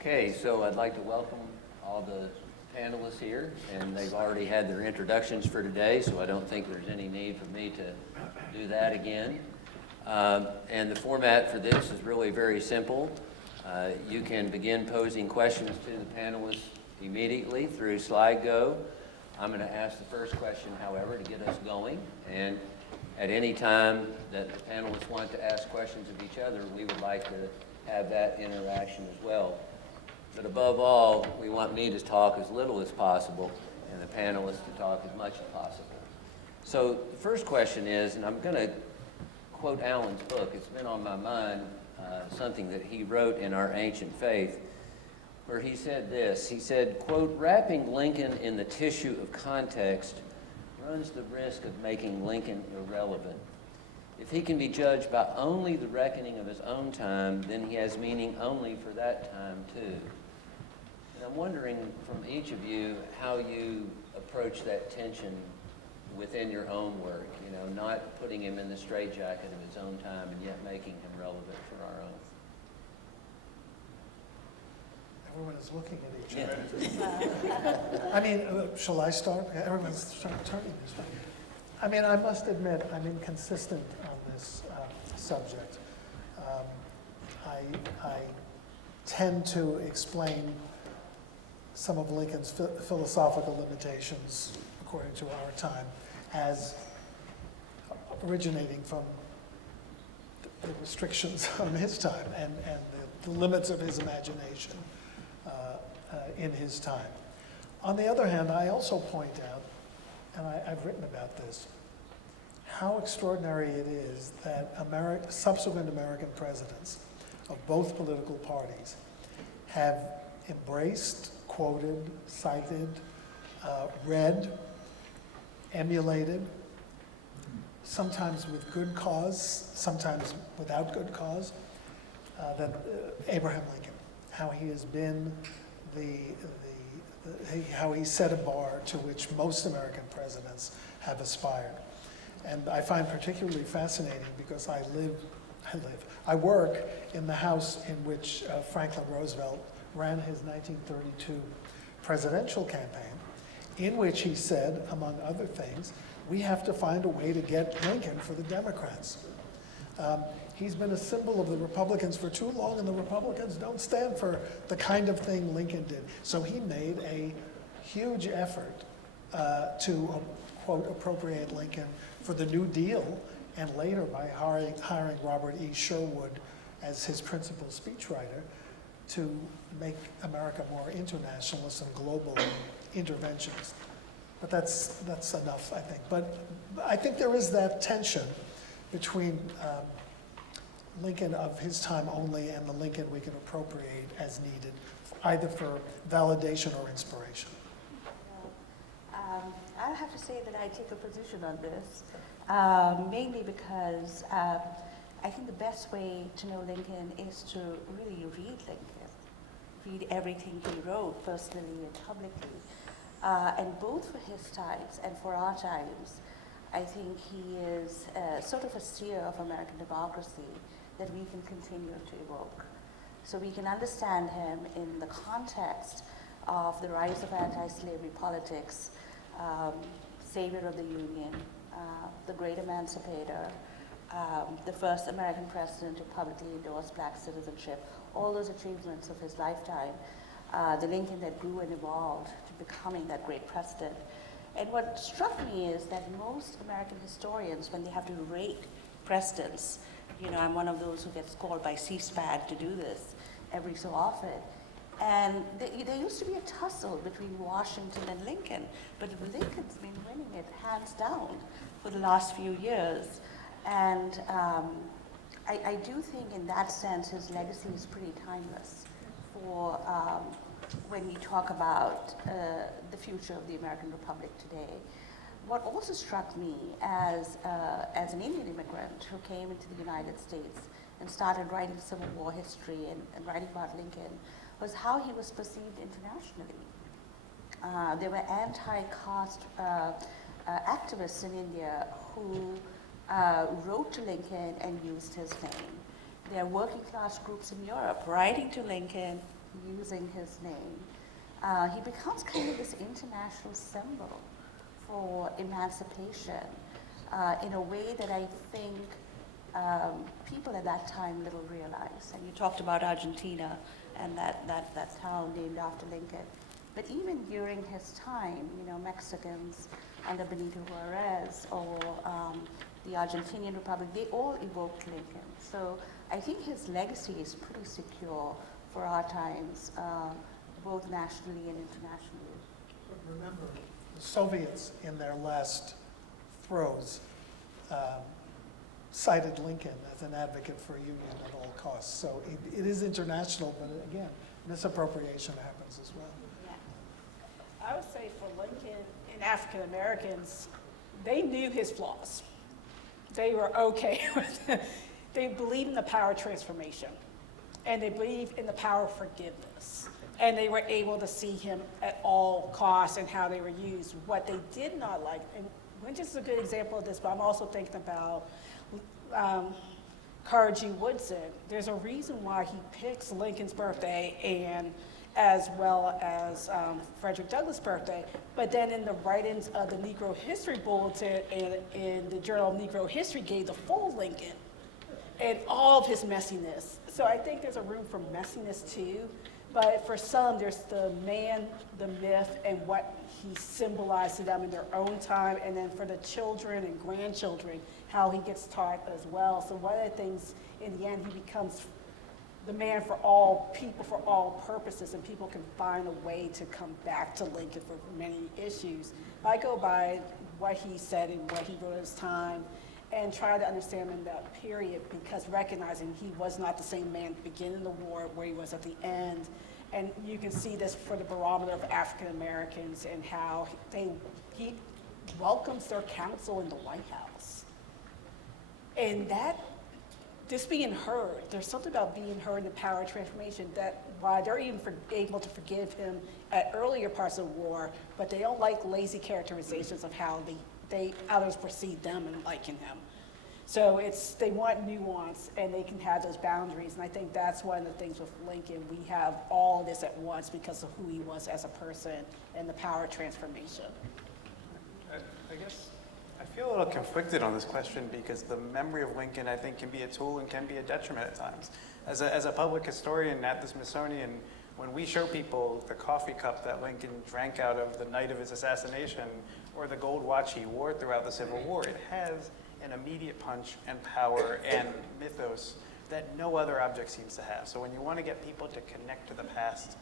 Okay, so I'd like to welcome all the panelists here, and they've already had their introductions for today, so I don't think there's any need for me to do that again. And the format for this is really very simple. You can begin posing questions to the panelists immediately through SlideGo. I'm going to ask the first question, however, to get us going, and at any time that the panelists want to ask questions of each other, we would like to have that interaction as well. But above all, we want me to talk as little as possible and the panelists to talk as much as possible. So the first question is, and I'm going to quote Alan's book, it's been on my mind, something that he wrote in Our Ancient Faith, where he said this, he said, quote, "Wrapping Lincoln in the tissue of context runs the risk of making Lincoln irrelevant. If he can be judged by only the reckoning of his own time, then he has meaning only for that time too." And I'm wondering from each of you how you approach that tension within your own work, you know, not putting him in the straitjacket of his own time and yet making him relevant for our own. Everyone is looking at each other. I mean, shall I start? Everyone's turning this way. I mean, I must admit, I'm inconsistent on this subject. I tend to explain some of Lincoln's philosophical limitations, according to our time, as originating from the restrictions on his time and the limits of his imagination in his time. On the other hand, I also point out, and I've written about this, how extraordinary it is that subsequent American presidents of both political parties have embraced, quoted, cited, read, emulated, sometimes with good cause, sometimes without good cause, that Abraham Lincoln, how he has been how he set a bar to which most American presidents have aspired. And I find particularly fascinating because I work in the house in which Franklin Roosevelt ran his 1932 presidential campaign, in which he said, among other things, we have to find a way to get Lincoln for the Democrats. He's been a symbol of the Republicans for too long, and the Republicans don't stand for the kind of thing Lincoln did. So he made a huge effort to, quote, appropriate Lincoln for the New Deal, and later by hiring Robert E. Sherwood as his principal speechwriter to make America more internationalist and global interventionist. But that's enough, I think. But I think there is that tension between Lincoln of his time only and the Lincoln we can appropriate as needed, either for validation or inspiration. I have to say that I take a position on this, mainly because I think the best way to know Lincoln is to really read Lincoln, read everything he wrote personally and publicly. And both for his times and for our times, I think he is sort of a seer of American democracy that we can continue to evoke. So we can understand him in the context of the rise of anti-slavery politics, savior of the Union, the great emancipator, the first American president to publicly endorse black citizenship, all those achievements of his lifetime, the Lincoln that grew and evolved to becoming that great president. And what struck me is that most American historians, when they have to rate presidents, you know, I'm one of those who gets called by C-SPAN to do this every so often. And there used to be a tussle between Washington and Lincoln, but Lincoln's been winning it hands down for the last few years. And I do think in that sense his legacy is pretty timeless for when we talk about the future of the American Republic today. What also struck me as an Indian immigrant who came into the United States and started writing Civil War history and writing about Lincoln was how he was perceived internationally. There were anti-caste activists in India who wrote to Lincoln and used his name. There are working class groups in Europe writing to Lincoln using his name, he becomes kind of this international symbol for emancipation in a way that I think people at that time little realized. And you talked about Argentina and that town named after Lincoln. But even during his time, Mexicans under Benito Juarez or the Argentinian Republic, they all evoked Lincoln. So I think his legacy is pretty secure for our times, both nationally and internationally. But remember, the Soviets in their last throes cited Lincoln as an advocate for union at all costs. So it is international, but again, misappropriation happens as well. I would say for Lincoln and African Americans, they knew his flaws. They were okay with it. They believed in the power of transformation, and they believed in the power of forgiveness. And they were able to see him at all costs and how they were used. What they did not like, and Lynch is a good example of this, but I'm also thinking about Carter G. Woodson. There's a reason why he picks Lincoln's birthday and as well as Frederick Douglass' birthday, but then in the write-ins of the Negro History Bulletin and in the Journal of Negro History gave the full Lincoln and all of his messiness. So I think there's a room for messiness too, but for some there's the man, the myth, and what he symbolized to them in their own time, and then for the children and grandchildren, how he gets taught as well. So one of the things, in the end, he becomes the man for all people, for all purposes, and people can find a way to come back to Lincoln for many issues. I go by what he said and what he wrote at his time and try to understand him in that period, because recognizing he was not the same man at the beginning of the war where he was at the end. And you can see this for the barometer of African Americans and how he welcomes their counsel in the White House. And that, just being heard, there's something about being heard in the power of transformation that why they're even able to forgive him at earlier parts of the war, but they don't like lazy characterizations of how others perceive them and liking him. So they want nuance, and they can have those boundaries, and I think that's one of the things with Lincoln. We have all this at once because of who he was as a person and the power of transformation. I guess I feel a little conflicted on this question because the memory of Lincoln, I think, can be a tool and can be a detriment at times. As a public historian at the Smithsonian, when we show people the coffee cup that Lincoln drank out of the night of his assassination or the gold watch he wore throughout the Civil War, it has an immediate punch and power and mythos that no other object seems to have. So when you want to get people to connect to the past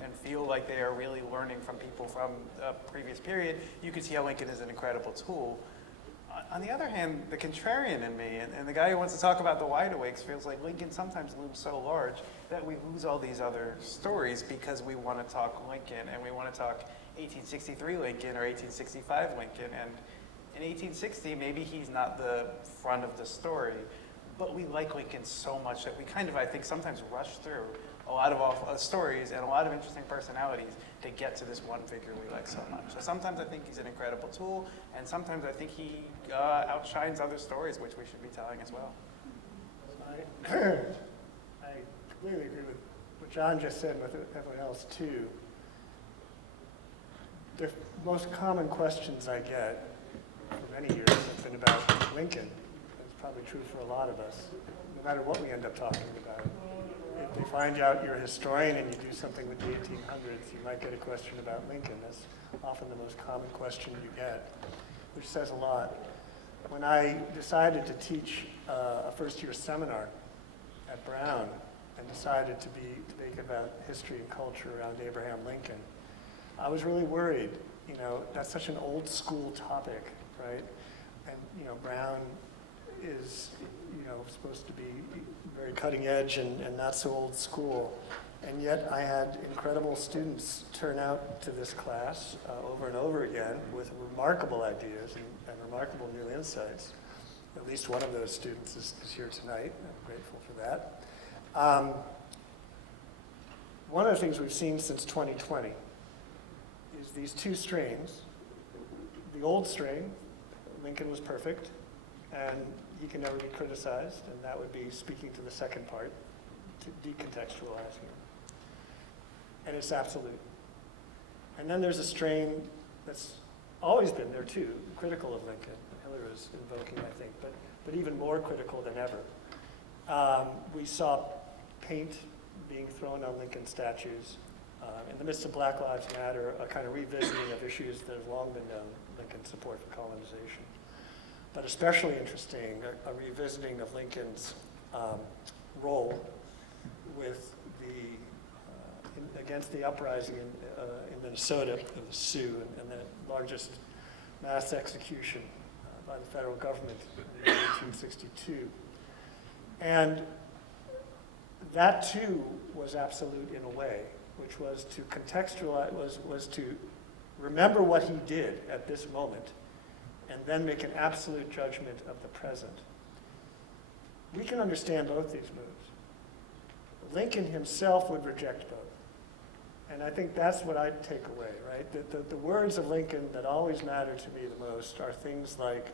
and feel like they are really learning from people from a previous period, you can see how Lincoln is an incredible tool. On the other hand, the contrarian in me and the guy who wants to talk about the wide awakes feels like Lincoln sometimes looms so large that we lose all these other stories because we want to talk Lincoln and we want to talk 1863 Lincoln or 1865 Lincoln. And in 1860, maybe he's not the front of the story, but we like Lincoln so much that we kind of, I think, sometimes rush through a lot of stories and a lot of interesting personalities to get to this one figure we like so much. So sometimes I think he's an incredible tool, and sometimes I think he outshines other stories which we should be telling as well. I completely agree with what John just said and with everyone else too. The most common questions I get for many years have been about Lincoln. That's probably true for a lot of us, no matter what we end up talking about. If they find out you're a historian and you do something with the 1800s, you might get a question about Lincoln. That's often the most common question you get, which says a lot. When I decided to teach a first-year seminar at Brown and decided to make about history and culture around Abraham Lincoln, I was really worried. That's such an old school topic, right? And, Brown is, supposed to be very cutting edge and not so old school. And yet I had incredible students turn out to this class over and over again with remarkable ideas and remarkable new insights. At least one of those students is here tonight. I'm grateful for that. One of the things we've seen since 2020 is these two strains. The old strain, Lincoln was perfect, and he can never be criticized, and that would be speaking to the second part, to decontextualize him. and it's absolute. And then there's a strain that's always been there too, critical of Lincoln. Hillary was invoking, I think, but even more critical than ever. We saw paint being thrown on Lincoln statues. In the midst of Black Lives Matter, a kind of revisiting of issues that have long been known, Lincoln's support for colonization. But especially interesting, a revisiting of Lincoln's role with against the uprising in Minnesota of the Sioux and the largest mass execution by the federal government in 1862. And that too was absolute in a way, which was to contextualize, was to remember what he did at this moment and then make an absolute judgment of the present. We can understand both these moves. Lincoln himself would reject both. And I think that's what I'd take away, right? The words of Lincoln that always matter to me the most are things like,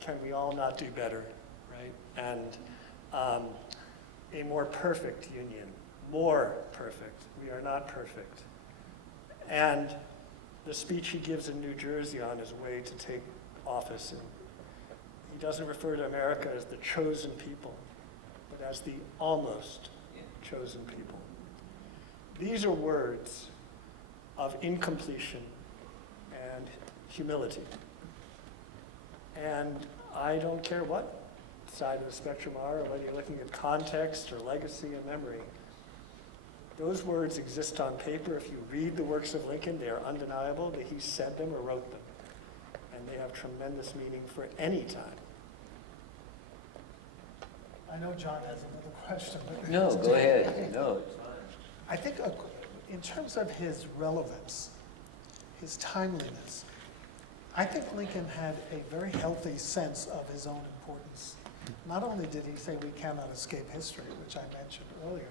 can we all not do better, right? And a more perfect union, more perfect. We are not perfect. And the speech he gives in New Jersey on his way to take office, and he doesn't refer to America as the chosen people, but as the almost chosen people. These are words of incompletion and humility. And I don't care what side of the spectrum are, or whether you're looking at context or legacy and memory. Those words exist on paper. If you read the works of Lincoln, they are undeniable that he said them or wrote them. And they have tremendous meaning for any time. I know John has another question. But No, go ahead. No, it's fine. I think in terms of his relevance, his timeliness, I think Lincoln had a very healthy sense of his own importance. Not only did he say we cannot escape history, which I mentioned earlier,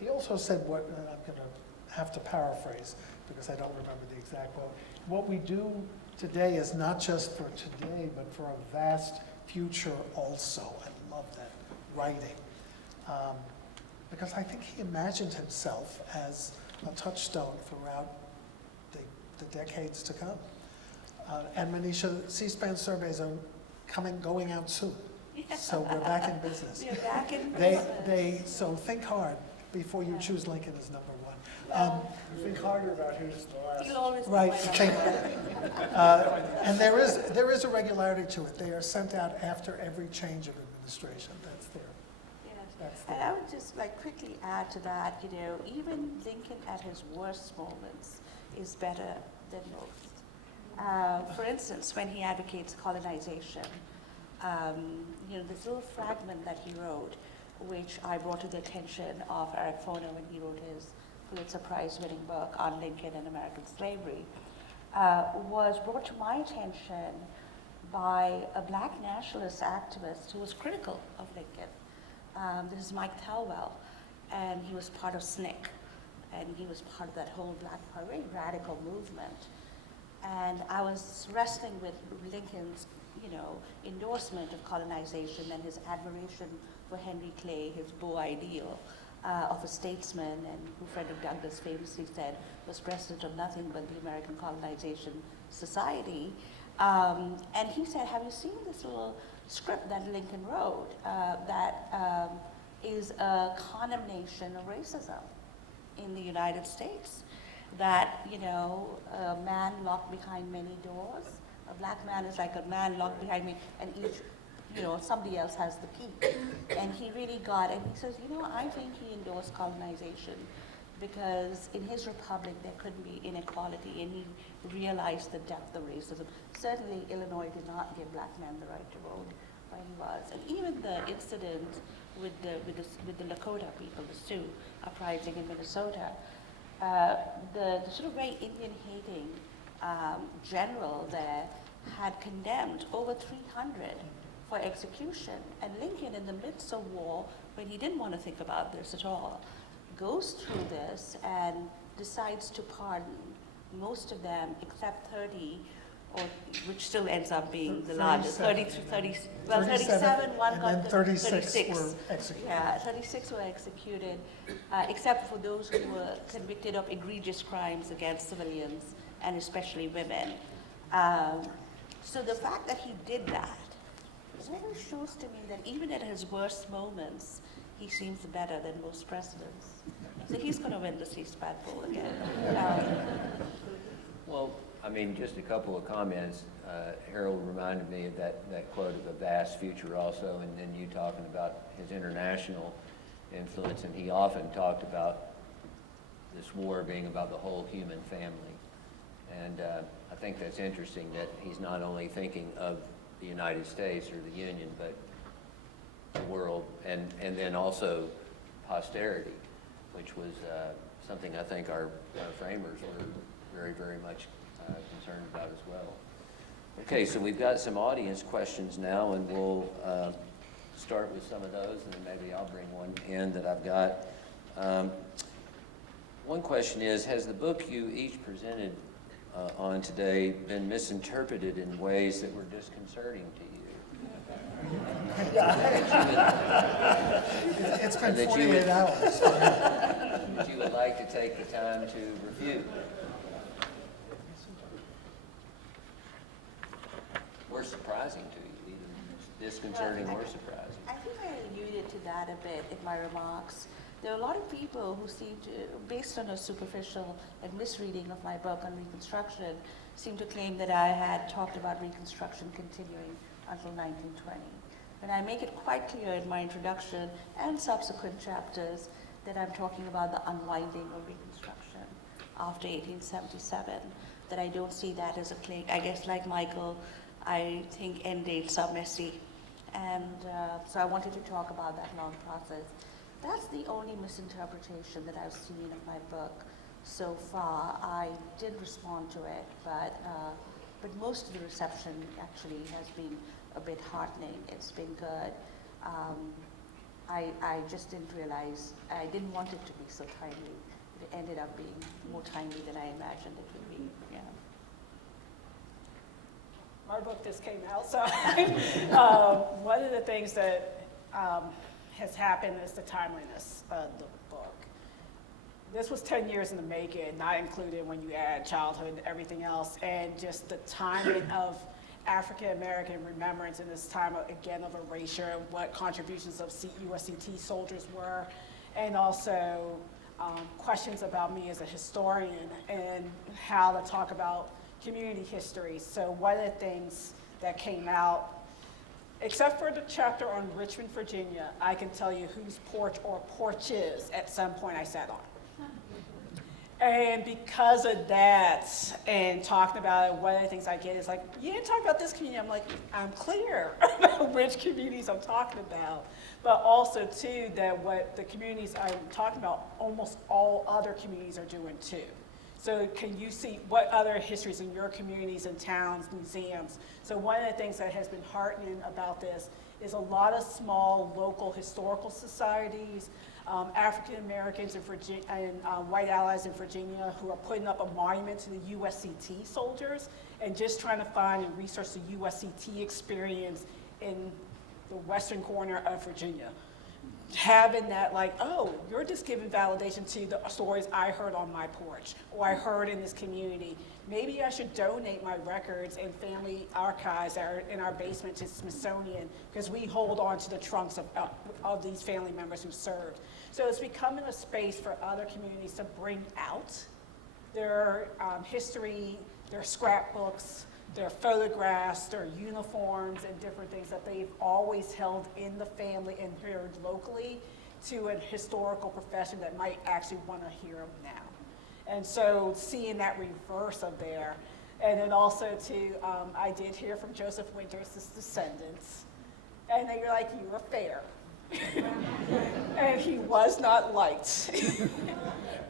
he also said what, and I'm going to have to paraphrase because I don't remember the exact quote, what we do today is not just for today, but for a vast future also. I love that writing. Because I think he imagined himself as a touchstone throughout the decades to come. And Manisha, C-SPAN surveys are going out soon. So we're back in business. We're back in business. So think hard before you choose Lincoln as number one. Think harder about who's the last. You'll always be Right, my think, number one. and there is a regularity to it. They are sent out after every change of administration. That's there. Yes. That's And I would just like quickly add to that, even Lincoln at his worst moments is better than most. For instance, when he advocates colonization, this little fragment that he wrote, which I brought to the attention of Eric Foner when he wrote his Pulitzer Prize-winning book on Lincoln and American slavery, was brought to my attention by a black nationalist activist who was critical of Lincoln. This is Mike Thelwell, and he was part of SNCC, and he was part of that whole Black Power, very radical movement. And I was wrestling with Lincoln's, endorsement of colonization and his admiration for Henry Clay, his beau ideal of a statesman, and who Frederick Douglass famously said was president of nothing but the American Colonization Society. And he said, have you seen this little script that Lincoln wrote that is a condemnation of racism in the United States? That, a man locked behind many doors. A black man is like a man locked behind me, and each, somebody else has the key. And he really got, and he says, I think he endorsed colonization because in his republic there couldn't be inequality, and he realized the depth of racism. Certainly Illinois did not give black men the right to vote when he was. And even the incident with the Lakota people, the Sioux uprising in Minnesota, the sort of very Indian-hating general there had condemned over 300 for execution. And Lincoln, in the midst of war, when he didn't want to think about this at all, goes through this and decides to pardon most of them, except 30 or which still ends up being the 37, largest, 37, one and got then the 36 were executed. Yeah, 36 were executed, except for those who were convicted of egregious crimes against civilians and especially women. So the fact that he did that really shows to me that even at his worst moments, he seems better than most presidents. So he's going to win the C-SPAN poll again. Well, I mean, just a couple of comments. Harold reminded me of that quote of a vast future also, and then you talking about his international influence, and he often talked about this war being about the whole human family. And I think that's interesting that he's not only thinking of the United States or the Union, but the world, and then also posterity, which was something I think our framers were very, very much concerned about as well. Okay, so we've got some audience questions now, and we'll start with some of those, and then maybe I'll bring one in that I've got. One question is, has the book you each presented on today been misinterpreted in ways that were disconcerting to you? It's been That you 48 would- hours. That you would like to take the time to review? Or surprising to you, either disconcerting or surprising? I think I alluded to that a bit in my remarks. There are a lot of people who seem to, based on a superficial and misreading of my book on Reconstruction, seem to claim that I had talked about Reconstruction continuing until 1920. And I make it quite clear in my introduction and subsequent chapters that I'm talking about the unwinding of Reconstruction after 1877, that I don't see that as a claim. I guess like Michael, I think end dates are messy. And so I wanted to talk about that long process. That's the only misinterpretation that I've seen of my book so far. I did respond to it, but most of the reception actually has been a bit heartening. It's been good. I just didn't realize, I didn't want it to be so timely. It ended up being more timely than I imagined it would be, yeah. My book just came out, so one of the things that has happened is the timeliness of the book. This was 10 years in the making, not included when you add childhood and everything else, and just the timing of African American remembrance in this time, again, of erasure, what contributions of USCT soldiers were, and also questions about me as a historian and how to talk about community history. So one of the things that came out, except for the chapter on Richmond, Virginia, I can tell you whose porch or porches at some point I sat on. And because of that, and talking about it, one of the things I get is like, you didn't talk about this community. I'm like, I'm clear about which communities I'm talking about. But also, too, that what the communities I'm talking about, almost all other communities are doing, too. So can you see what other histories in your communities and towns, museums? So one of the things that has been heartening about this is a lot of small local historical societies, African Americans in Virginia, and white allies in Virginia who are putting up a monument to the USCT soldiers and just trying to find and research the USCT experience in the western corner of Virginia. Having that like, oh, you're just giving validation to the stories I heard on my porch or I heard in this community. Maybe I should donate my records and family archives that are in our basement to Smithsonian because we hold on to the trunks of these family members who served. So it's becoming a space for other communities to bring out their history, their scrapbooks, their photographs, their uniforms, and different things that they've always held in the family and heard locally to a historical profession that might actually want to hear them now. And so seeing that reverse of there, and then also too, I did hear from Joseph Winters' descendants, and they were like, you were fair. And he was not liked.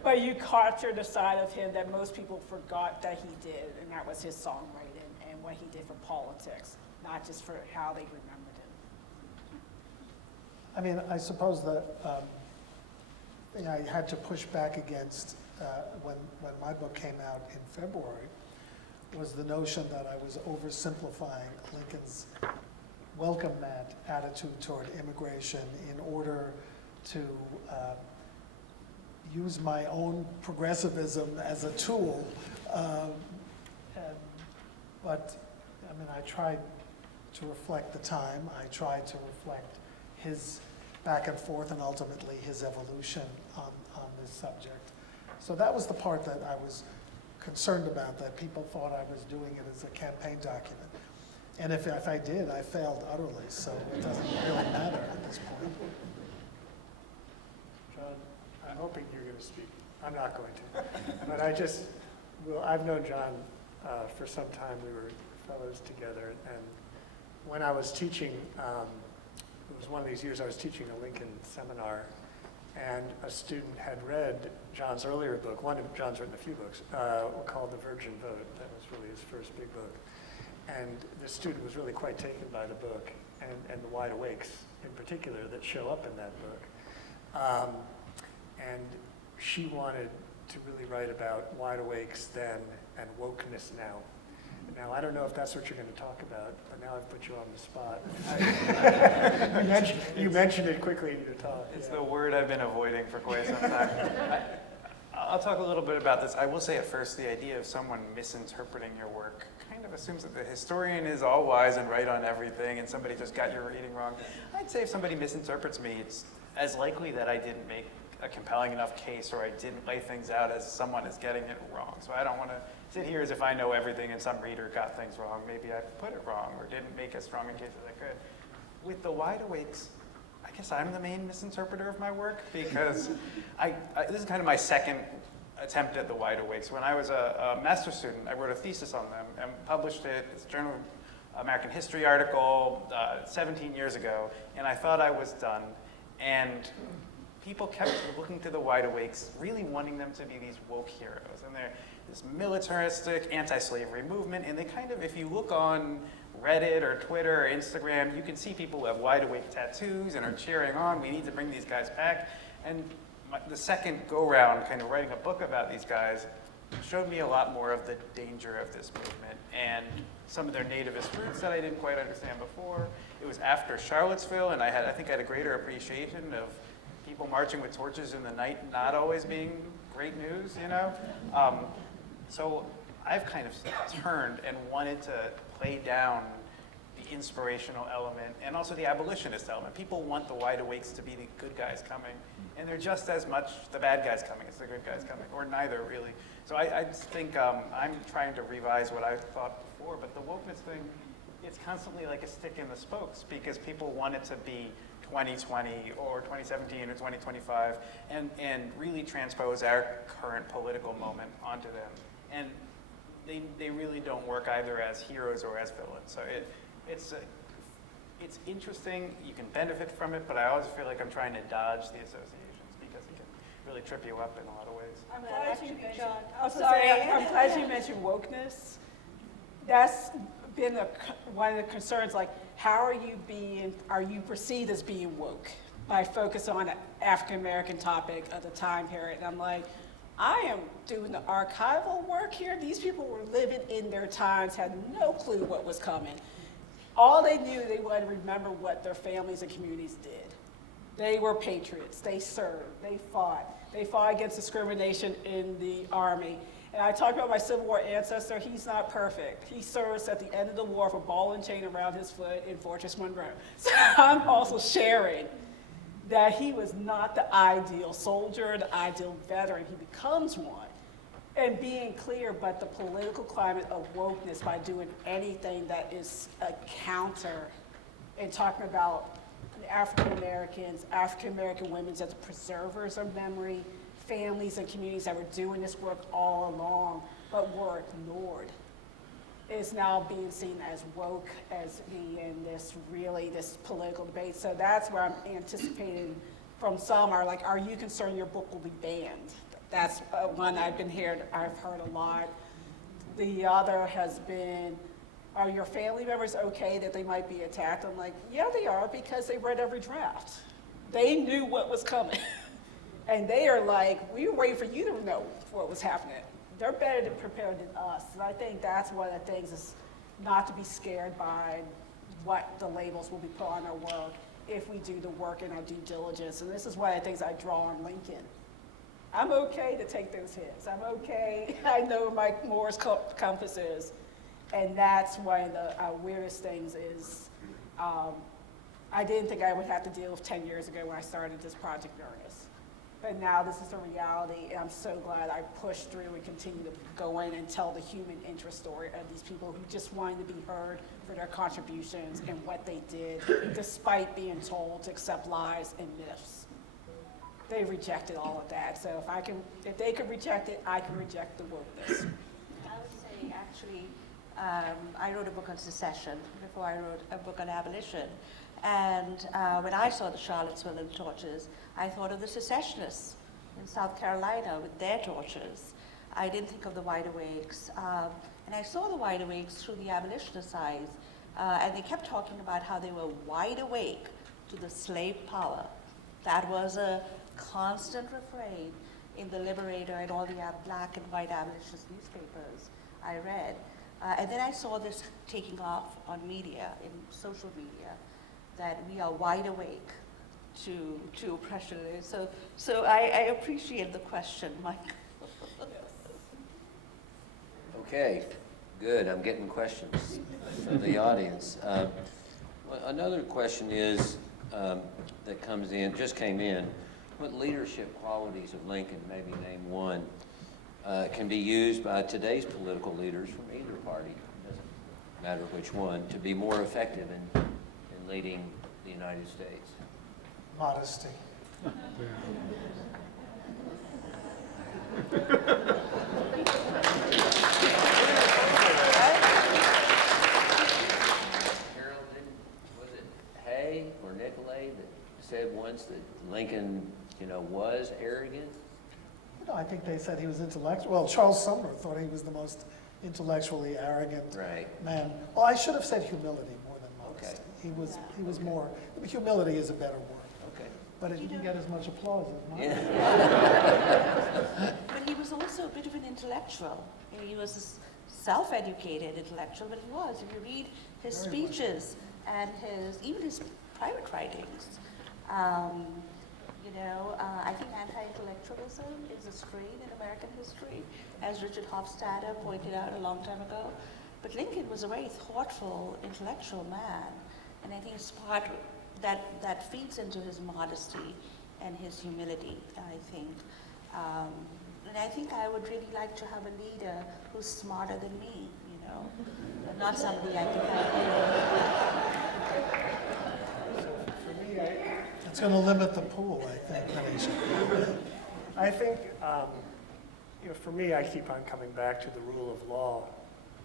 But you captured a side of him that most people forgot that he did, and that was his songwriting and what he did for politics, not just for how they remembered him. I mean, I suppose the thing I had to push back against when my book came out in February was the notion that I was oversimplifying Lincoln's welcome mat attitude toward immigration in order to use my own progressivism as a tool. But I mean, I tried to reflect the time. I tried to reflect his back and forth and ultimately his evolution on this subject. So that was the part that I was concerned about, that people thought I was doing it as a campaign document. And if I did, I failed utterly, so it doesn't really matter at this point. John, I'm hoping you're going to speak. I'm not going to. But I've known John for some time. We were fellows together. And when I was teaching, it was one of these years I was teaching a Lincoln seminar, and a student had read John's earlier book. John's written a few books, called The Virgin Vote. That was really his first big book. And the student was really quite taken by the book and the wide awakes in particular that show up in that book. And she wanted to really write about wide awakes then and wokeness now. Now, I don't know if that's what you're going to talk about, but now I've put you on the spot. You mentioned it quickly in your talk. It's yeah. the word I've been avoiding for quite some time. I'll talk a little bit about this. I will say at first, the idea of someone misinterpreting your work kind of assumes that the historian is all wise and right on everything, and somebody just got your reading wrong. I'd say if somebody misinterprets me, it's as likely that I didn't make a compelling enough case, or I didn't lay things out as someone is getting it wrong. So I don't want to sit here as if I know everything and some reader got things wrong. Maybe I put it wrong or didn't make as strong a case as I could. With the wide awakes, I guess I'm the main misinterpreter of my work, because this is kind of my second attempt at the wide awakes. When I was a master's student, I wrote a thesis on them and published it. It's a Journal of American History article 17 years ago, and I thought I was done. And people kept looking to the wide awakes, really wanting them to be these woke heroes. And they're this militaristic anti-slavery movement, and they kind of, if you look on Reddit or Twitter or Instagram, you can see people who have wide awake tattoos and are cheering on, we need to bring these guys back. And the second go-round, kind of writing a book about these guys, showed me a lot more of the danger of this movement and some of their nativist roots that I didn't quite understand before. It was after Charlottesville, and I think I had a greater appreciation of people marching with torches in the night not always being great news, you know? So I've kind of turned and wanted to play down the inspirational element and also the abolitionist element. People want the wide awakes to be the good guys coming, and they're just as much the bad guys coming as the good guys coming, or neither really. So I just think I'm trying to revise what I thought before, but the wokeness thing, it's constantly like a stick in the spokes, because people want it to be 2020 or 2017 or 2025 and really transpose our current political moment onto them. And they really don't work either as heroes or as villains. So it's interesting, you can benefit from it, but I always feel like I'm trying to dodge the associations because it can really trip you up in a lot of ways. I'm glad you mentioned, I'm glad you mentioned wokeness. That's been one of the concerns, like how are you perceived as being woke by focus on an African-American topic of the time period? And I'm like, I am doing the archival work here. These people were living in their times, had no clue what was coming. All they knew, they wanted to remember what their families and communities did. They were patriots, they served, they fought. They fought against discrimination in the Army. And I talked about my Civil War ancestor, he's not perfect. He serves at the end of the war with a ball and chain around his foot in Fortress Monroe. So I'm also sharing that he was not the ideal soldier, the ideal veteran. He becomes one. And being clear, but the political climate of wokeness by doing anything that is a counter and talking about African Americans, African American women as the preservers of memory, families and communities that were doing this work all along, but were ignored, is now being seen as woke, as being this political debate. So that's where I'm anticipating from some are like, are you concerned your book will be banned? That's one I've heard a lot. The other has been, are your family members okay that they might be attacked? I'm like, yeah, they are, because they read every draft. They knew what was coming. And they are like, we were waiting for you to know what was happening. they're better prepared than us. And I think that's one of the things is not to be scared by what the labels will be put on our work if we do the work and our due diligence. And this is one of the things I draw on Lincoln. I'm okay to take those hits. I'm okay. I know my Moore's compass is. And that's one of the weirdest things is I didn't think I would have to deal with 10 years ago when I started this project in earnest. But now this is a reality, and I'm so glad I pushed through and continue to go in and tell the human interest story of these people who just wanted to be heard for their contributions and what they did, despite being told to accept lies and myths. They rejected all of that. So if they could reject it, I can reject the wokeness. I would say, actually, I wrote a book on secession before I wrote a book on abolition. And when I saw the Charlottesville torches, I thought of the secessionists in South Carolina with their torches. I didn't think of the wide awakes. And I saw the wide awakes through the abolitionist eyes. And they kept talking about how they were wide awake to the slave power. That was a constant refrain in the Liberator and all the black and white abolitionist newspapers I read. And then I saw this taking off on media, in social media, that we are wide awake to oppression. So I appreciate the question, Mike. Okay, good. I'm getting questions from the audience. Well, another question is that just came in. What leadership qualities of Lincoln, maybe name one, can be used by today's political leaders from either party, doesn't matter which one, to be more effective in leading the United States? Modesty. Harold, was it Hay or Nicolay that said once that Lincoln, was arrogant? I think they said he was intellectual. Well, Charles Sumner thought he was the most intellectually arrogant man. Well, I should have said humility more than modesty. Okay. He was more, humility is a better word. Okay. But it didn't get as much applause as mine. Yeah. But he was also a bit of an intellectual. He was a self-educated intellectual, but he was. If you read his Very much. speeches and even his private writings, I think anti-intellectualism is a strain in American history, as Richard Hofstadter pointed out a long time ago. But Lincoln was a very thoughtful, intellectual man, and I think it's part that feeds into his modesty and his humility, I think. And I think I would really like to have a leader who's smarter than me, not somebody I can have. For me, It's going to limit the pool, I think, Manisha. I think, for me, I keep on coming back to the rule of law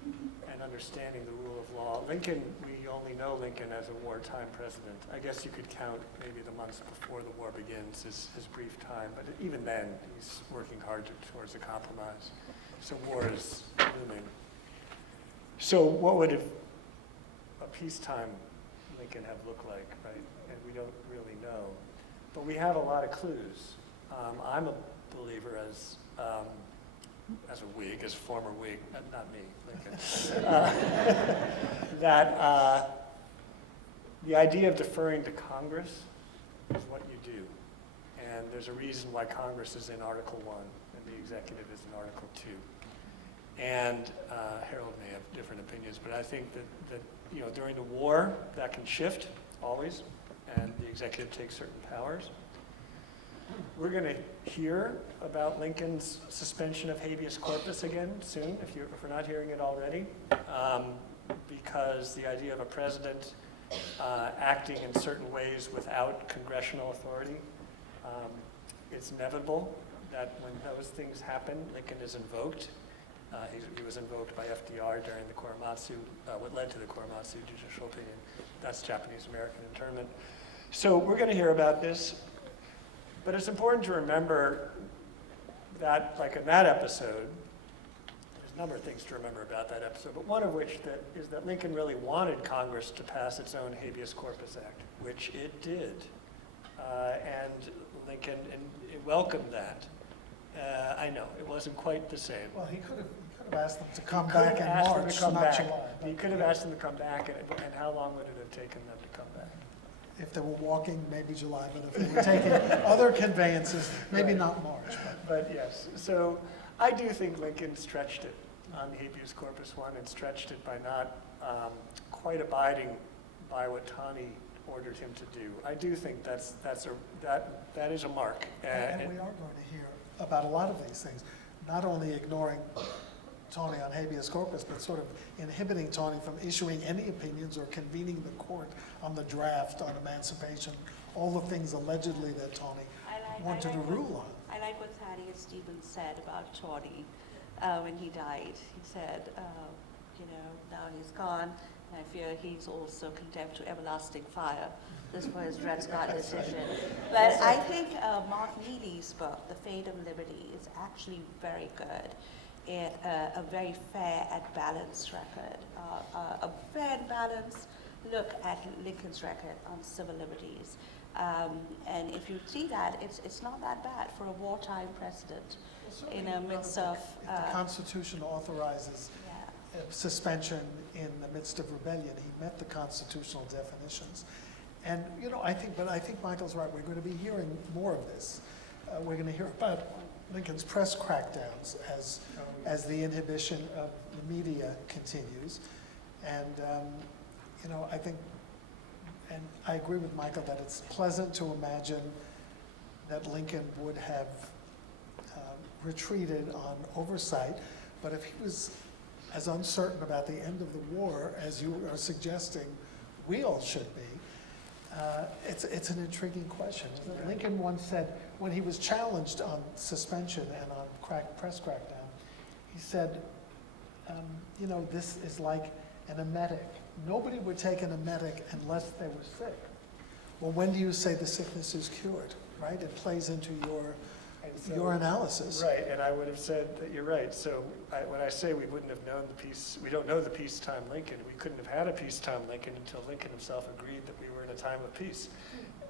and understanding the rule of law. Lincoln, we only know Lincoln as a wartime president. I guess you could count maybe the months before the war begins, his brief time, but even then, he's working hard towards a compromise. So war is looming. So what would a peacetime Lincoln have looked like, right? And we don't really know. But we have a lot of clues. I'm a believer as a Whig, as a former Whig, not me, Lincoln, that the idea of deferring to Congress is what you do. And there's a reason why Congress is in Article 1 and the executive is in Article 2. And Harold may have different opinions, but I think that during the war, that can shift always, and the executive takes certain powers. We're going to hear about Lincoln's suspension of habeas corpus again soon, if we're not hearing it already, because the idea of a president acting in certain ways without congressional authority, it's inevitable that when those things happen, Lincoln is invoked. He was invoked by FDR during the Korematsu, what led to the Korematsu judicial opinion. That's Japanese-American internment. So we're going to hear about this, but it's important to remember that, like in that episode, there's a number of things to remember about that episode, but one of which is that Lincoln really wanted Congress to pass its own habeas corpus act, which it did. And Lincoln welcomed that. I know, it wasn't quite the same. Well, he could have asked them to come He could back have in asked them to March, come not back. July. He could have asked them to come back, and how long would it have taken them to come back? If they were walking, maybe July, but if they were taking other conveyances, maybe Right. not March. But yes, so I do think Lincoln stretched it on the habeas corpus one and stretched it by not quite abiding by what Tani ordered him to do. I do think that is a mark. And we are going to hear about a lot of these things, not only ignoring Tony on habeas corpus, but sort of inhibiting Tony from issuing any opinions or convening the court on the draft on emancipation, all the things allegedly that Tony wanted to rule on. I like what Thaddeus Stevens said about Tawny when he died. He said, now he's gone, and I fear he's also condemned to everlasting fire. This was Dred Scott decision. But I think Mark Neely's book, The Fate of Liberty, is actually very good. A very fair and balanced record, a fair and balanced look at Lincoln's record on civil liberties. And if you see that, it's not that bad for a wartime president in the midst of... If the Constitution authorizes suspension in the midst of rebellion, he met the constitutional definitions. And, I think Michael's right. We're going to be hearing more of this. We're going to hear about Lincoln's press crackdowns as the inhibition of the media continues. And, I think, and I agree with Michael that it's pleasant to imagine that Lincoln would have retreated on oversight, but if he was as uncertain about the end of the war as you are suggesting we all should be, it's an intriguing question. Lincoln once said, when he was challenged on suspension and on press crackdown, he said, this is like an emetic. Nobody would take an emetic unless they were sick. Well, when do you say the sickness is cured, right? It plays into your analysis. Right, and I would have said that you're right. So when I say we wouldn't have known we don't know the peacetime Lincoln. We couldn't have had a peacetime Lincoln until Lincoln himself agreed that we were in a time of peace.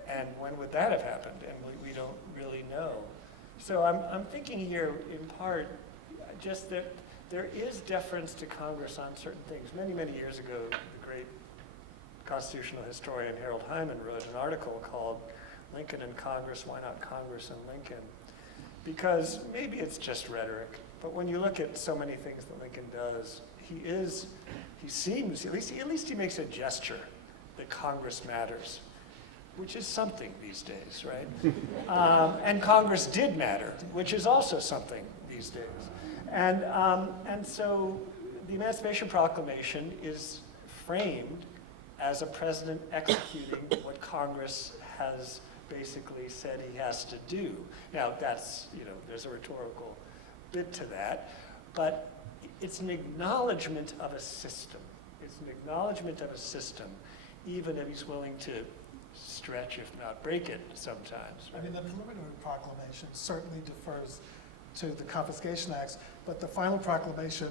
And when would that have happened? And we don't really know. So I'm thinking here, in part, just that there is deference to Congress on certain things. Many, many years ago, the great constitutional historian Harold Hyman wrote an article called Lincoln and Congress, Why Not Congress and Lincoln? Because maybe it's just rhetoric, but when you look at so many things that Lincoln does, he seems, at least he makes a gesture that Congress matters, which is something these days, right? And Congress did matter, which is also something these days. And so the Emancipation Proclamation is framed as a president executing what Congress has basically said he has to do. Now that's, there's a rhetorical bit to that, but it's an acknowledgement of a system. It's an acknowledgement of a system, even if he's willing to stretch, if not break it sometimes. Right? I mean, the preliminary proclamation certainly defers to the Confiscation Acts, but the final proclamation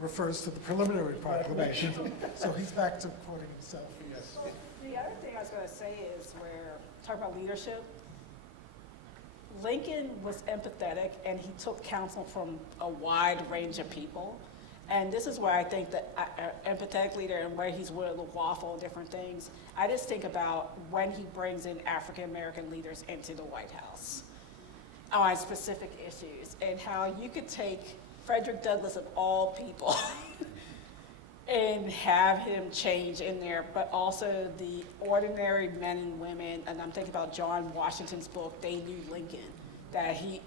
refers to the preliminary proclamation. So he's back to quoting himself. Yes. The other thing I was going to say is where, talking about leadership, Lincoln was empathetic and he took counsel from a wide range of people. And this is where I think that empathetic leader and where he's willing to waffle and different things. I just think about when he brings in African-American leaders into the White House on specific issues and how you could take Frederick Douglass of all people and have him change in there, but also the ordinary men and women, and I'm thinking about John Washington's book, They Knew Lincoln, that he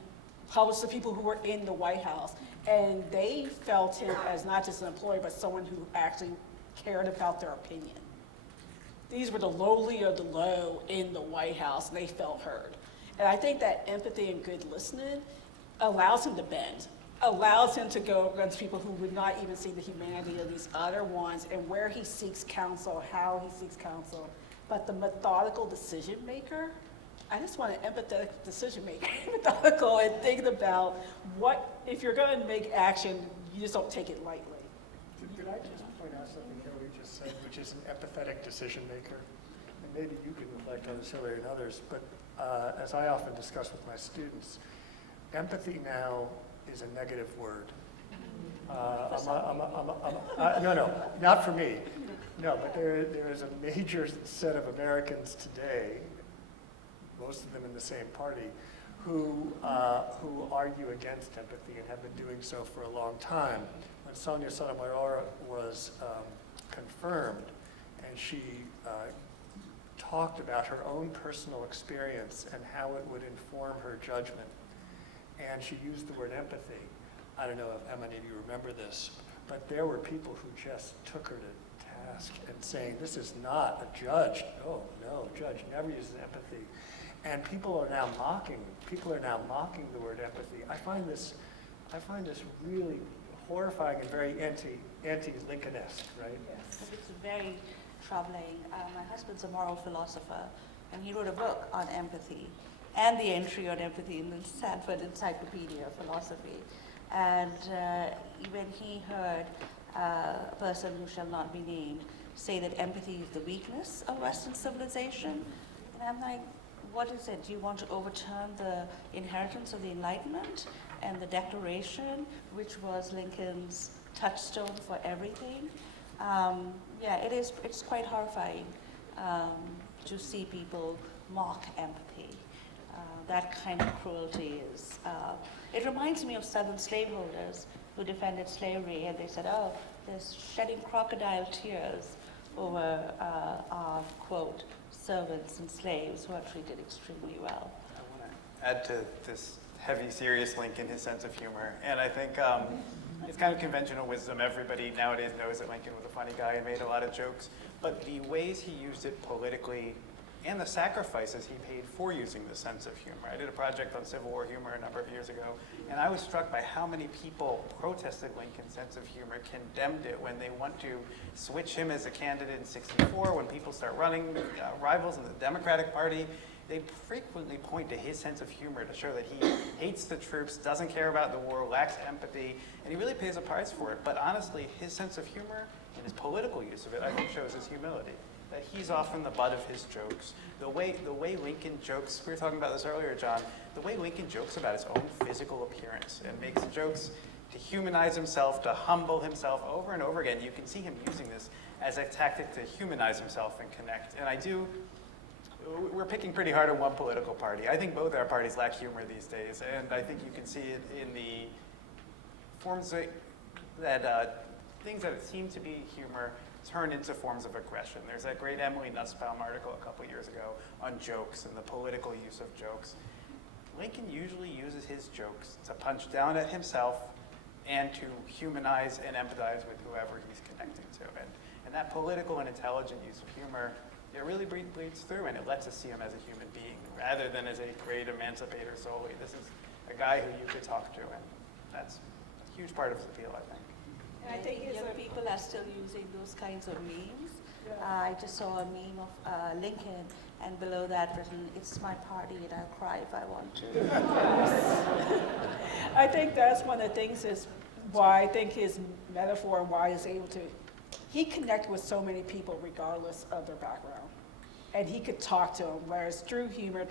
published to people who were in the White House, and they felt him as not just an employee, but someone who actually cared about their opinion. These were the lowly of the low in the White House, and they felt heard. And I think that empathy and good listening allows him to bend, allows him to go against people who would not even see the humanity of these other ones and where he seeks counsel, how he seeks counsel. But the methodical decision maker, I just want an empathetic decision maker, methodical and thinking about what, if you're going to make action, you just don't take it lightly. Did I just point out something Hillary just said, which is an empathetic decision maker? And maybe you can reflect on this, Hillary, and others, but as I often discuss with my students, empathy now is a negative word. No, not for me. No, but there is a major set of Americans today, most of them in the same party, who argue against empathy and have been doing so for a long time. When Sonia Sotomayor was confirmed, and she talked about her own personal experience and how it would inform her judgment, and she used the word empathy. I don't know how many of you remember this, but there were people who just took her to task and saying, this is not a judge. Oh, no, judge never uses empathy. And people are now mocking the word empathy. I find this really horrifying and very anti-Lincoln-esque, right? Yes, it's very troubling. My husband's a moral philosopher, and he wrote a book on empathy and the entry on empathy in the Stanford Encyclopedia of Philosophy. And when he heard a person who shall not be named say that empathy is the weakness of Western civilization, and I'm like, what is it? Do you want to overturn the inheritance of the Enlightenment and the Declaration, which was Lincoln's touchstone for everything? Yeah, it's quite horrifying to see people mock empathy. That kind of cruelty is, it reminds me of Southern slaveholders who defended slavery, and they said, oh, they're shedding crocodile tears over our, quote, servants and slaves who are treated extremely well. I want to add to this heavy, serious Lincoln his sense of humor. And I think it's kind of conventional wisdom. Everybody nowadays knows that Lincoln was a funny guy and made a lot of jokes. But the ways he used it politically and the sacrifices he paid for using the sense of humor. I did a project on Civil War humor a number of years ago, and I was struck by how many people protested Lincoln's sense of humor, condemned it when they want to switch him as a candidate in '64, when people start running rivals in the Democratic Party. They frequently point to his sense of humor to show that he hates the troops, doesn't care about the war, lacks empathy, and he really pays a price for it. But honestly, his sense of humor and his political use of it, I think, shows his humility. That he's often the butt of his jokes. The way Lincoln jokes, we were talking about this earlier, John, the way Lincoln jokes about his own physical appearance and makes jokes to humanize himself, to humble himself over and over again. You can see him using this as a tactic to humanize himself and connect. And we're picking pretty hard on one political party. I think both our parties lack humor these days, and I think you can see it in the forms that things that seem to be humor turn into forms of aggression. There's that great Emily Nussbaum article a couple years ago on jokes and the political use of jokes. Lincoln usually uses his jokes to punch down at himself and to humanize and empathize with whoever he's connecting to. And that political and intelligent use of humor, it really bleeds through, and it lets us see him as a human being rather than as a great emancipator solely. This is a guy who you could talk to, and that's a huge part of his appeal, I think. And I think young people are still using those kinds of memes. I just saw a meme of Lincoln, and below that written, "It's my party and I'll cry if I want to." I think that's one of the things is why I think his metaphor and why he's able to, he connected with so many people regardless of their background. And he could talk to them, whereas through humor,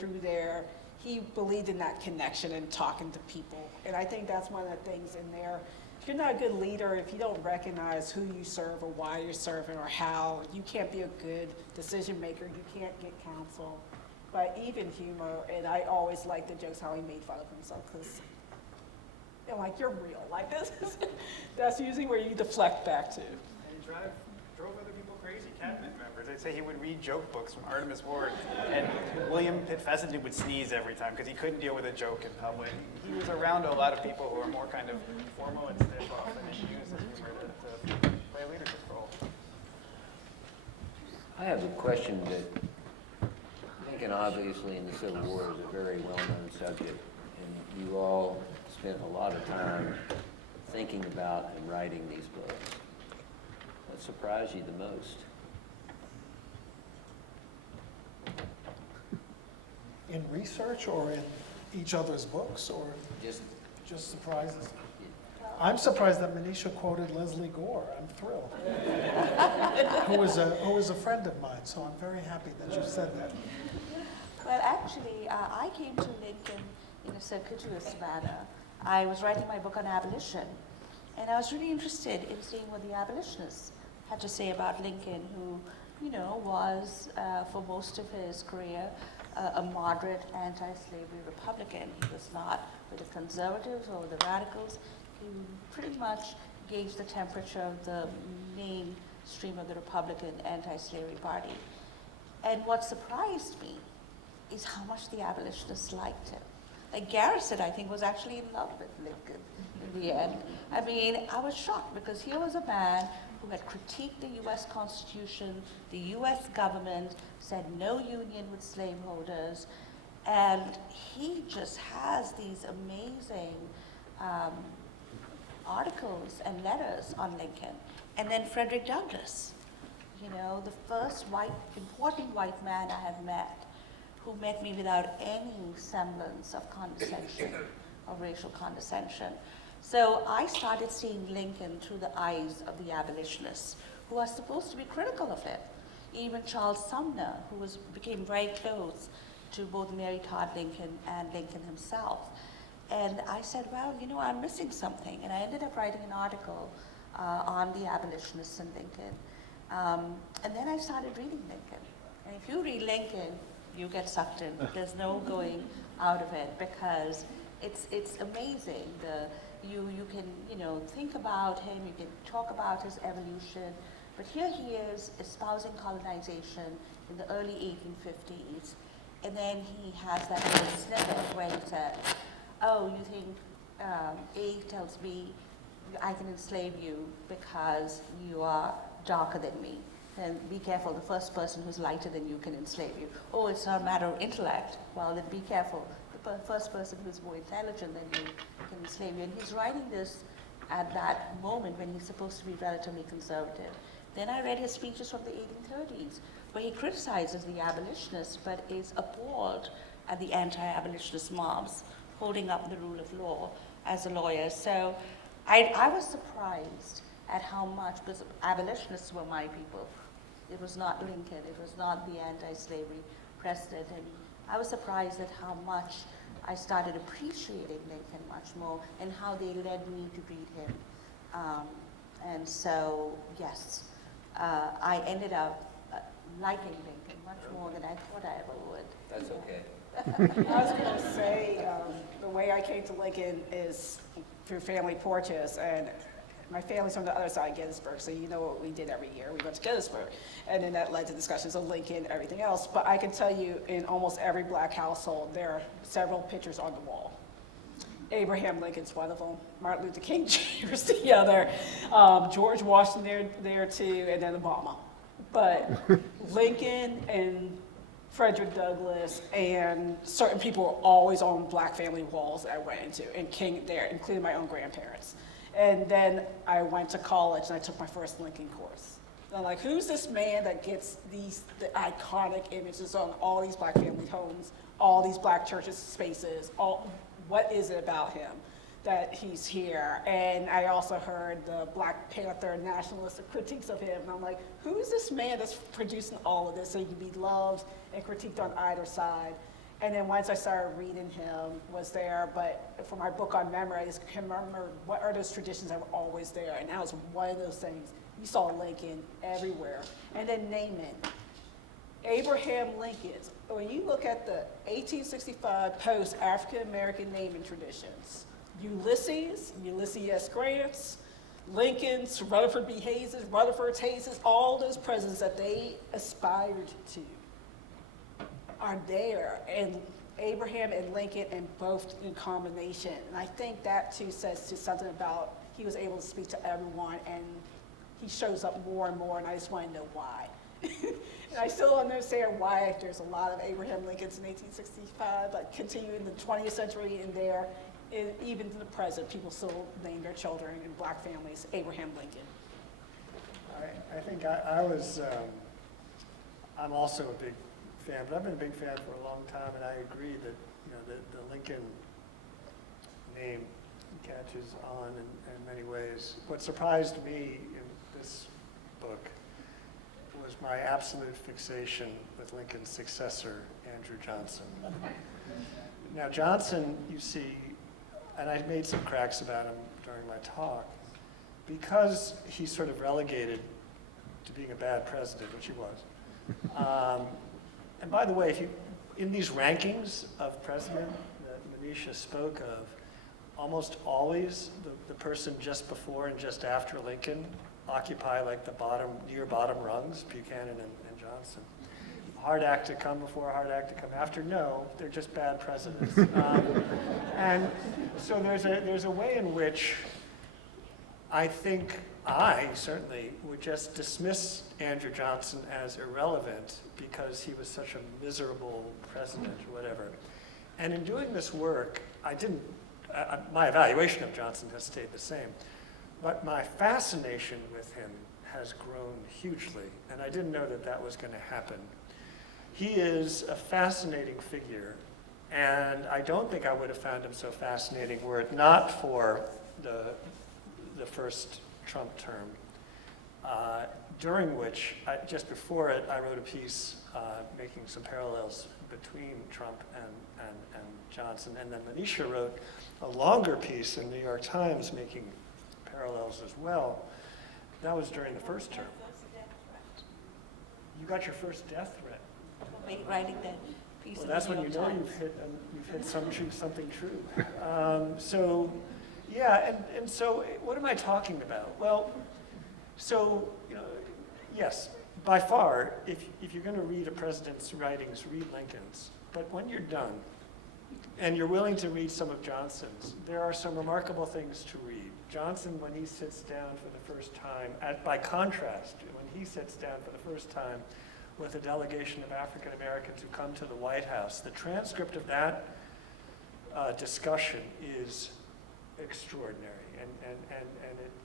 he believed in that connection and talking to people. And I think that's one of the things in there. If you're not a good leader, if you don't recognize who you serve or why you're serving or how, you can't be a good decision maker, you can't get counsel. But even humor, and I always like the jokes how he made fun of himself, because I'm like, you're real. Like that's usually where you deflect back to. And he drove other people crazy, cabinet members. They'd say he would read joke books from Artemis Ward, and William Pitt Fessenden would sneeze every time because he couldn't deal with a joke in public. He was around a lot of people who are more kind of formal and stiff often, and he used his humor to play a leadership role. I have a question that Lincoln obviously in the Civil War is a very well-known subject, and you all spent a lot of time thinking about and writing these books. What surprised you the most? In research or in each other's books, or Just surprises? I'm surprised that Manisha quoted Leslie Gore. I'm thrilled. who was a friend of mine, so I'm very happy that you said that. Well, actually, I came to Lincoln in a circuitous manner. I was writing my book on abolition, and I was really interested in seeing what the abolitionists had to say about Lincoln, who, was for most of his career a moderate anti-slavery Republican. He was not with the conservatives or the radicals. He pretty much gauged the temperature of the mainstream of the Republican anti-slavery party. And what surprised me is how much the abolitionists liked him. Like Garrison, I think, was actually in love with Lincoln in the end. I mean, I was shocked because here was a man who had critiqued the US Constitution, the US government, said no union with slaveholders, and he just has these amazing articles and letters on Lincoln. And then Frederick Douglass, the first important white man I have met, who met me without any semblance of condescension, of racial condescension. So I started seeing Lincoln through the eyes of the abolitionists, who are supposed to be critical of him. Even Charles Sumner, who became very close to both Mary Todd Lincoln and Lincoln himself. And I said, well, I'm missing something. And I ended up writing an article on the abolitionists and Lincoln. And then I started reading Lincoln. And if you read Lincoln, you get sucked in. There's no going out of it because it's amazing. You can think about him, you can talk about his evolution, but here he is espousing colonization in the early 1850s, and then he has that little snippet where he says, oh, you think A tells me I can enslave you because you are darker than me. And be careful, the first person who's lighter than you can enslave you. Oh, it's not a matter of intellect. Well, then be careful. The first person who's more intelligent than you can enslave you. And he's writing this at that moment when he's supposed to be relatively conservative. Then I read his speeches from the 1830s, where he criticizes the abolitionists, but is appalled at the anti-abolitionist mobs holding up the rule of law as a lawyer. So I was surprised at how much, because abolitionists were my people. It was not Lincoln, it was not the anti-slavery president, and I was surprised at how much I started appreciating Lincoln much more and how they led me to read him. And so, yes, I ended up liking Lincoln much more than I thought I ever would. That's okay. I was going to say, the way I came to Lincoln is through family portraits, and my family's from the other side of Gettysburg, so you know what we did every year. We went to Gettysburg, and then that led to discussions of Lincoln, everything else. But I can tell you, in almost every black household, there are several pictures on the wall. Abraham Lincoln's one of them, Martin Luther King Jr. is the other, George Washington there too, and then Obama. But Lincoln and Frederick Douglass and certain people were always on black family walls that I went into, and King there, including my own grandparents. And then I went to college and I took my first Lincoln course. And I'm like, who's this man that gets the iconic images on all these black family homes, all these black churches spaces, what is it about him that he's here? And I also heard the Black Panther nationalist critiques of him. And I'm like, who is this man that's producing all of this so he can be loved and critiqued on either side? And then once I started reading him, was there, but for my book on memory, I just can remember what are those traditions that were always there. And that was one of those things. You saw Lincoln everywhere. And then Naaman, Abraham Lincoln's. When you look at the 1865 post-African-American naming traditions, Ulysses S. Grant's, Lincoln's, Rutherford B. Hayes's, Rutherford Hayes's, all those presidents that they aspired to are there, and Abraham and Lincoln, and both in combination. And I think that too says to something about he was able to speak to everyone, and he shows up more and more, and I just want to know why. And I still don't understand why there's a lot of Abraham Lincolns in 1865, but continue in the 20th century and there, and even to the present, people still name their children in black families Abraham Lincoln. I think I'm also a big fan, but I've been a big fan for a long time, and I agree that the Lincoln name catches on in many ways. What surprised me in this book was my absolute fixation with Lincoln's successor Andrew Johnson. Now, Johnson, you see, and I made some cracks about him during my talk, because he's sort of relegated to being a bad president, which he was. And by the way, if you, in these rankings of president that Manisha spoke of, almost always the person just before and just after Lincoln occupy like the bottom, near bottom rungs, Buchanan and Johnson. Hard act to come before, hard act to come after. No, they're just bad presidents. And so there's a way in which I think I certainly would just dismiss Andrew Johnson as irrelevant because he was such a miserable president or whatever. And in doing this work, my evaluation of Johnson has stayed the same, but my fascination with him has grown hugely, and I didn't know that that was going to happen. He is a fascinating figure, and I don't think I would have found him so fascinating were it not for the first Trump term, during which, just before it, I wrote a piece making some parallels between Trump and Johnson, and then Manisha wrote a longer piece in the New York Times making parallels as well. That was during the first term. You got your first death threat. Writing that piece. Well, in the that's New when you York know Times. you've hit something true. So, yeah, and so what am I talking about? Well, so, yes, by far, if you're going to read a president's writings, read Lincoln's. But when you're done, and you're willing to read some of Johnson's, there are some remarkable things to read. Johnson, when he sits down for the first time, by contrast, when he sits down for the first time with a delegation of African Americans who come to the White House, the transcript of that discussion is extraordinary, and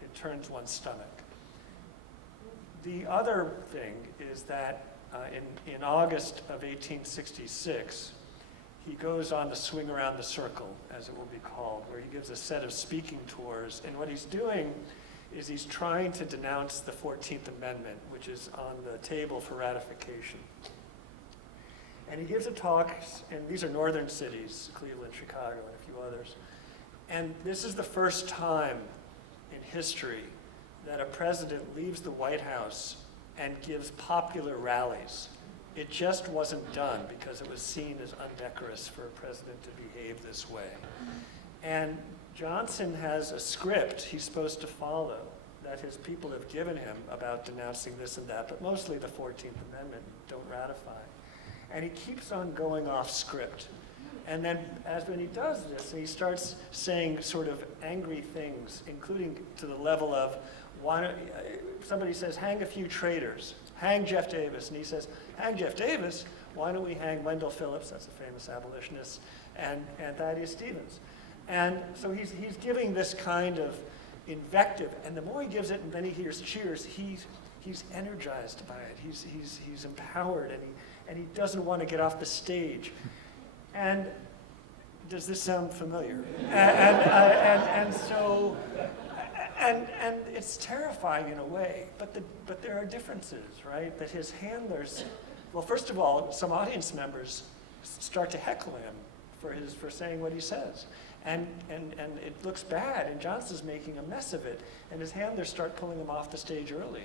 it turns one's stomach. The other thing is that in August of 1866, he goes on to swing around the circle, as it will be called, where he gives a set of speaking tours. And what he's doing is he's trying to denounce the 14th Amendment, which is on the table for ratification. And he gives a talk, and these are northern cities, Cleveland, Chicago, and a few others. And this is the first time in history that a president leaves the White House and gives popular rallies. It just wasn't done because it was seen as undecorous for a president to behave this way. And Johnson has a script he's supposed to follow that his people have given him about denouncing this and that, but mostly the 14th Amendment, don't ratify. And he keeps on going off script. And then when he does this, he starts saying sort of angry things, including to the level of, somebody says, hang a few traitors, hang Jeff Davis. And he says, hang Jeff Davis? Why don't we hang Wendell Phillips, that's a famous abolitionist, and Thaddeus Stevens? And so he's giving this kind of invective, and the more he gives it and then he hears cheers, he's energized by it. He's empowered, and he doesn't want to get off the stage. And does this sound familiar? And so it's terrifying in a way, but there are differences, right? That his handlers, well, first of all, some audience members start to heckle him for saying what he says. And it looks bad, and Johnson's making a mess of it, and his handlers start pulling him off the stage early.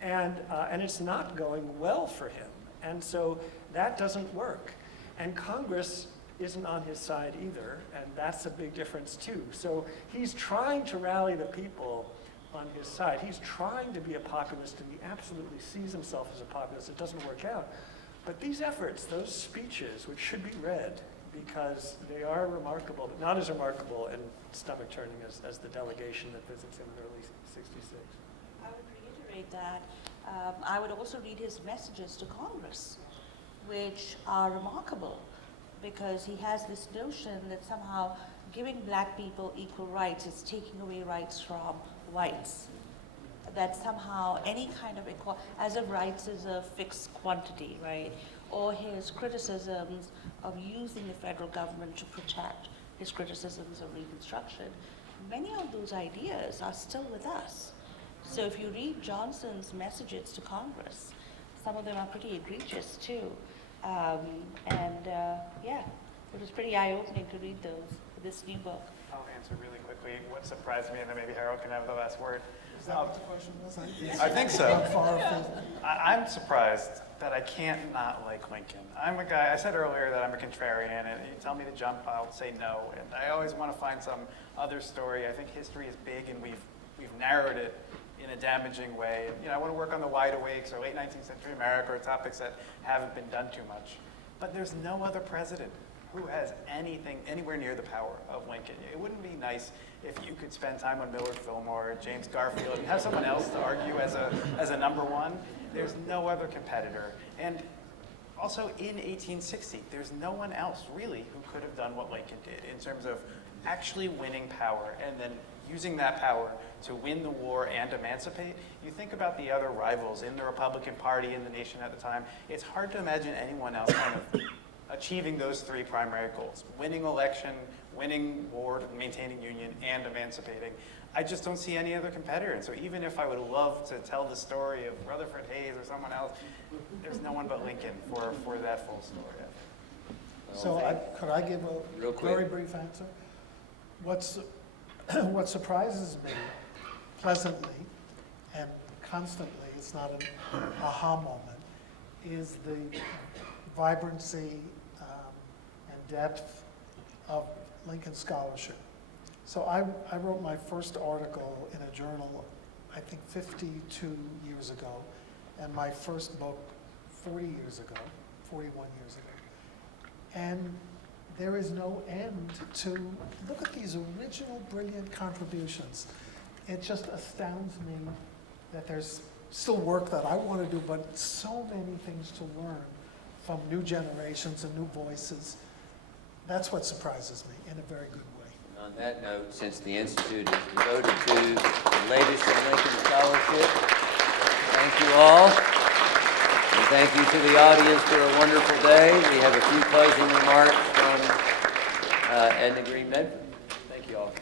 And it's not going well for him. And so that doesn't work. And Congress isn't on his side either, and that's a big difference too. So he's trying to rally the people on his side. He's trying to be a populist, and he absolutely sees himself as a populist. It doesn't work out. But these efforts, those speeches, which should be read, because they are remarkable, but not as remarkable and stomach-turning as the delegation that visits him in early '66. I would reiterate that. I would also read his messages to Congress, which are remarkable, because he has this notion that somehow giving black people equal rights is taking away rights from whites. That somehow any kind of equality, as if rights is a fixed quantity, right? Or his criticisms of using the federal government to protect his criticisms of Reconstruction. Many of those ideas are still with us. So if you read Johnson's messages to Congress, some of them are pretty egregious too. And was pretty eye-opening to read this new book. I'll answer really quickly what surprised me, and then maybe Harold can have the last word. Is that what the question was? I think so. How far afield? I'm surprised that I can't not like Lincoln. I'm a guy, I said earlier that I'm a contrarian, and you tell me to jump, I'll say no. And I always want to find some other story. I think history is big, and we've narrowed it in a damaging way. And, I want to work on the wide awakes or late 19th century America or topics that haven't been done too much. But there's no other president who has anything anywhere near the power of Lincoln. It wouldn't be nice if you could spend time on Millard Fillmore or James Garfield and have someone else to argue as a number one. There's no other competitor. And also in 1860, there's no one else really who could have done what Lincoln did in terms of actually winning power and then using that power to win the war and emancipate. You think about the other rivals in the Republican Party in the nation at the time, it's hard to imagine anyone else kind of achieving those three primary goals: winning election, winning war, maintaining union, and emancipating. I just don't see any other competitor. And so even if I would love to tell the story of Rutherford Hayes or someone else, there's no one but Lincoln for that full story. So could I give a Real quick. very brief answer? What surprises me pleasantly and constantly, it's not an aha moment, is the vibrancy and depth of Lincoln scholarship. So I wrote my first article in a journal, I think 52 years ago, and my first book 41 years ago. And there is no end to, look at these original brilliant contributions. It just astounds me that there's still work that I want to do, but so many things to learn from new generations and new voices. That's what surprises me in a very good way. On that note, since the Institute is devoted to the latest in Lincoln scholarship, thank you all. And thank you to the audience for a wonderful day. We have a few closing remarks from Edna Green Medford. Thank you all.